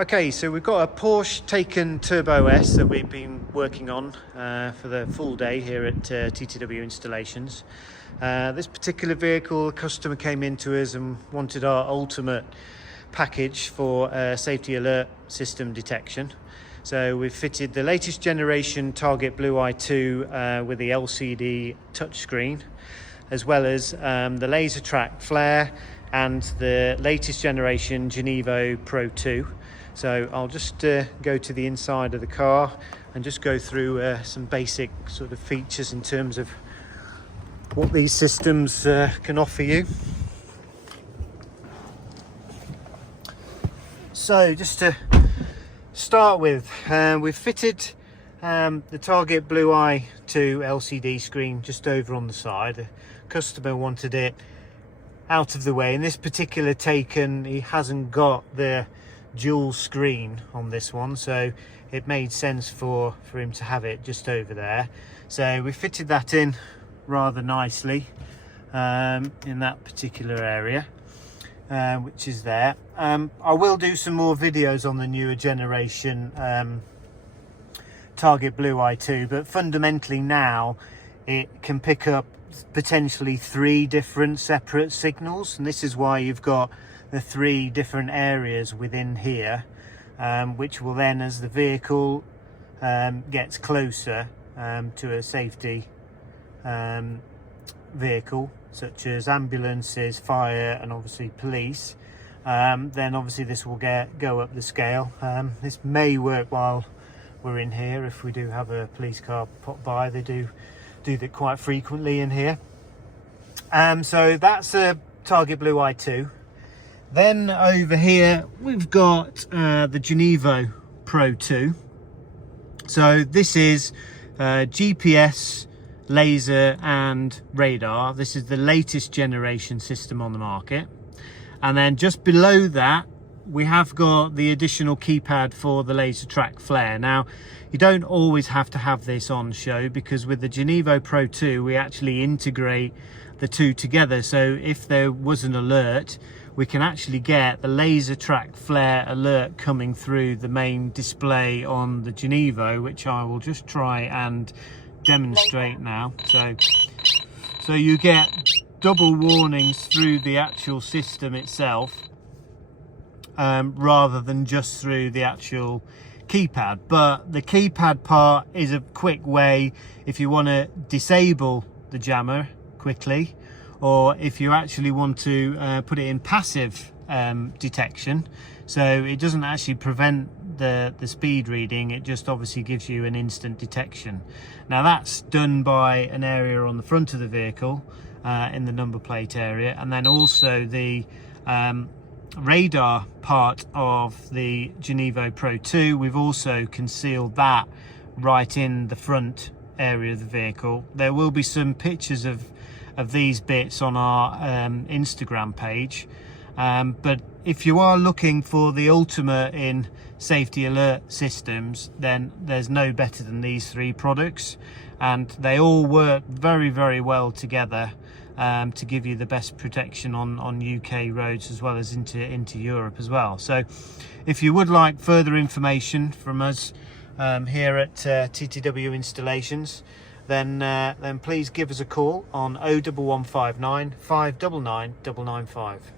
Okay, so we've got a Porsche Taycan Turbo S that we've been working on for the full day here at TTW Installations. This particular vehicle, the customer came into us and wanted our ultimate package for safety alert system detection. So we've fitted the latest generation Target Blueye 2 with the LCD touchscreen, as well as the laser track flare and the latest generation Genevo Pro 2. So I'll just go to the inside of the car and just go through some basic sort of features in terms of what these systems can offer you. So just to start with, we've fitted the Target Blueye 2 LCD screen just over on the side. The customer wanted it out of the way. In this particular Taycan, he hasn't got the dual screen on this one, so it made sense for him to have it just over there. So we fitted that in rather nicely in that particular area, which is there. I will do some more videos on the newer generation Target Blueye 2, but fundamentally now it can pick up potentially 3 different separate signals, and this is why you've got the 3 different areas within here, which will then, as the vehicle gets closer to a safety vehicle such as ambulances, fire and obviously police, then obviously this will go up the scale. This may work while we're in here if we do have a police car pop by. They do that quite frequently in here. So that's a Target Blueye 2. Then over here we've got the Genevo Pro 2. So this is GPS, laser and radar. This is the latest generation system on the market. And then just below that we have got the additional keypad for the laser track flare. Now you don't always have to have this on show, because with the Genevo Pro 2 we actually integrate the two together. So if there was an alert, we can actually get the laser track flare alert coming through the main display on the Genevo, which I will just try and demonstrate now. So you get double warnings through the actual system itself, rather than just through the actual keypad. But the keypad part is a quick way if you want to disable the jammer quickly, or if you actually want to put it in passive detection, so it doesn't actually prevent the speed reading, it just obviously gives you an instant detection. Now that's done by an area on the front of the vehicle in the number plate area, and then also the radar part of the Genevo Pro 2, we've also concealed that right in the front area of the vehicle. There will be some pictures of these bits on our Instagram page, but if you are looking for the ultimate in safety alert systems, then there's no better than these 3 products, and they all work very, very well together to give you the best protection on UK roads as well as into Europe as well. So if you would like further information from us here at TTW Installations, then please give us a call on 01159 599 995.